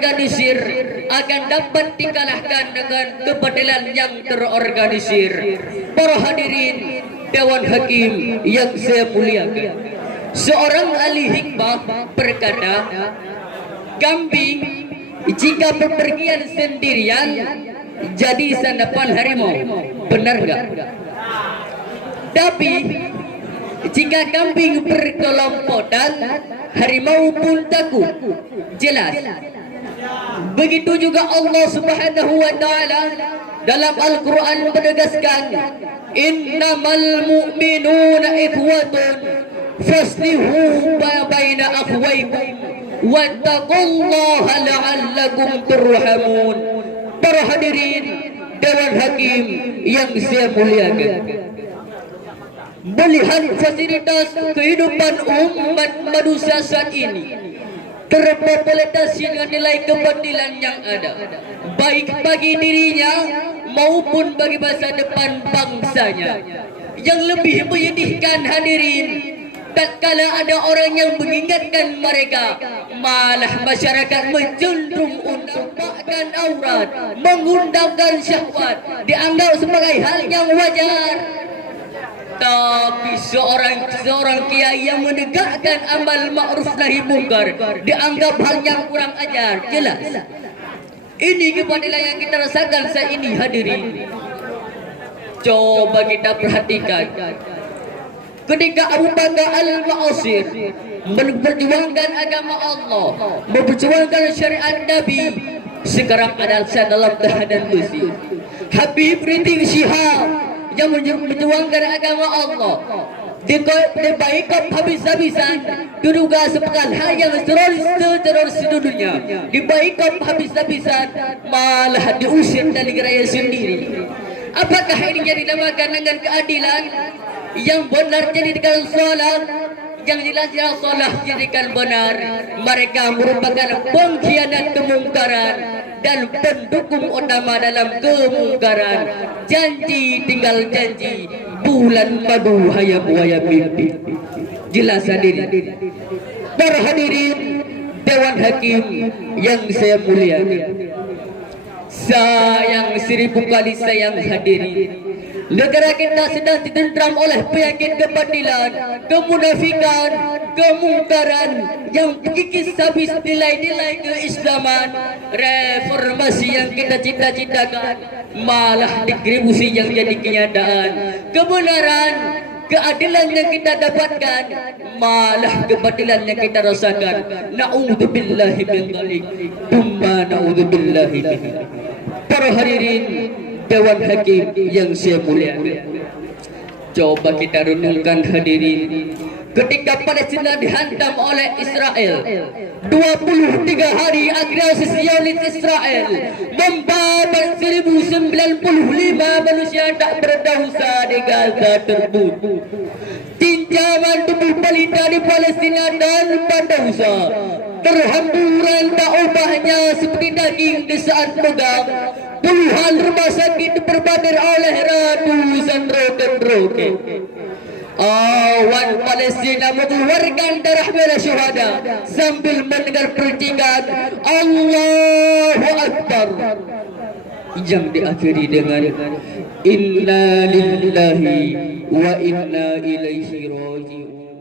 terorganisir akan dapat dikalahkan dengan kebatilan yang terorganisir. Para hadirin Dewan Hakim yang saya muliakan, seorang ahli hikmah berkata, kambing jika bepergian sendirian jadi sandapan harimau. Benar enggak? Tapi jika kambing berkelompokan, harimau pun takut. Jelas. Begitu juga Allah Subhanahu wa taala dalam Al-Quran menegaskan, innamal mu'minuna ikhwatun faslihu baina akhwaykum wattaqullaha la'allakum turhamun. Para hadirin Dewan Hakim yang saya muliakan, melihat fasilitas kehidupan umat manusia saat ini terpopulasi dengan nilai kebatilan yang ada, baik bagi dirinya maupun bagi masa depan bangsanya. Yang lebih menyedihkan hadirin, tatkala ada orang yang mengingatkan mereka, malah masyarakat menjunjung untuk menampakkan aurat, mengundangkan syahwat, dianggap sebagai hal yang wajar. Tapi seorang kiai yang menegakkan amal ma'ruf nahi mungkar dianggap hal yang kurang ajar. Jelas. Ini kebatilan yang kita rasakan saat ini hadirin. Coba kita perhatikan. Ketika Abu Bakar Al-Ma'asir memperjuangkan agama Allah, memperjuangkan syariat Nabi, sekarang ada dalam tahanan besi. Habib Rizik Syihab yang menjuangkan agama Allah dibaikkan habis-habisan, diduga sebagai hal yang teroris di dunia, dibaikkan habis-habisan, malah diusir dari negara sendiri. Apakah ini yang dinamakan dengan keadilan? Yang benar jadikan salah, yang jelas salah jadikan benar. Mereka merupakan pengkhianat kemungkaran dan pendukung utama dalam kemungkaran. Janji tinggal janji, bulan madu hayam mimpi. Jelas hadirin. Para hadirin Dewan Hakim yang saya muliakan, sayang 1000 kali sayang hadirin, negara kita sedang ditentram oleh penyakit kebatilan, kemunafikan, kemungkaran yang kikis habis nilai-nilai keislaman. Reformasi yang kita cita-citakan malah distribusi yang jadi kenyataan. Kebenaran, keadilan yang kita dapatkan malah kebatilan yang kita rasakan. Na'udzubillahi min dzalik. Thumma na'udzubillahi min. Para hadirin Dewan Hakim yang saya muliakan, coba kita renungkan hadirin, ketika Palestina dihantam oleh Israel, 23 hari agresi Zionis Israel membabat 1095 manusia tak berdosa di Gaza terbunuh. Tinjaman tubuh balita di Palestina tanpa dosa, terhamburan tak ubahnya seperti daging di saat pegang. Puluhan rumah sakit berbadir oleh ratusan roket. Awan Palestina mengeluarkan darah merah syuhada sambil mendengar percikan Allahu Akbar yang diakhiri dengan Inna lillahi wa inna ilaihi raji'un.